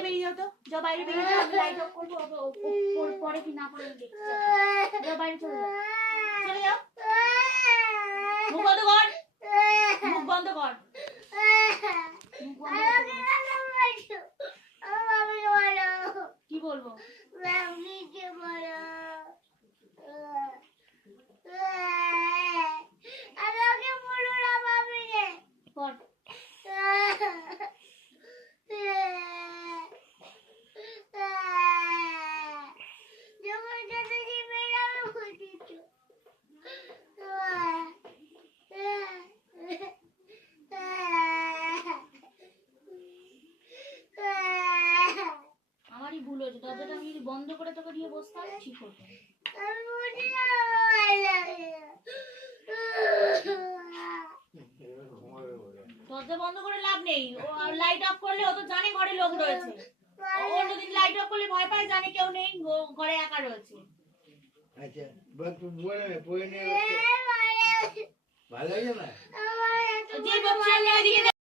বাইরে বেরিয়ে যাও তো, যাও বাইরে বেরিয়ে যাও, আমি লাইট অফ করবো, পরে কি না পরে দেখতে যাও, বাইরে চলে যাও, চলে যাও, মুখ বন্ধ কর, মুখ বন্ধ কর, কি বলবো? আমারই ভুল হয়েছে, দরজাটা আমি যদি বন্ধ করে তোকে নিয়ে বসতাম ঠিক হতো। দরজা বন্ধ করে লাভ নেই, লাইট অফ করলে ও তো জানে ঘরে লোক রয়েছে, অন্যদিন লাইট অফ করলে ভয় পায়, জানে কেউ নেই, ঘরে একা রয়েছে। আচ্ছা ভালো হয়ে যাবে। যে বক্সিয়ার এদিকে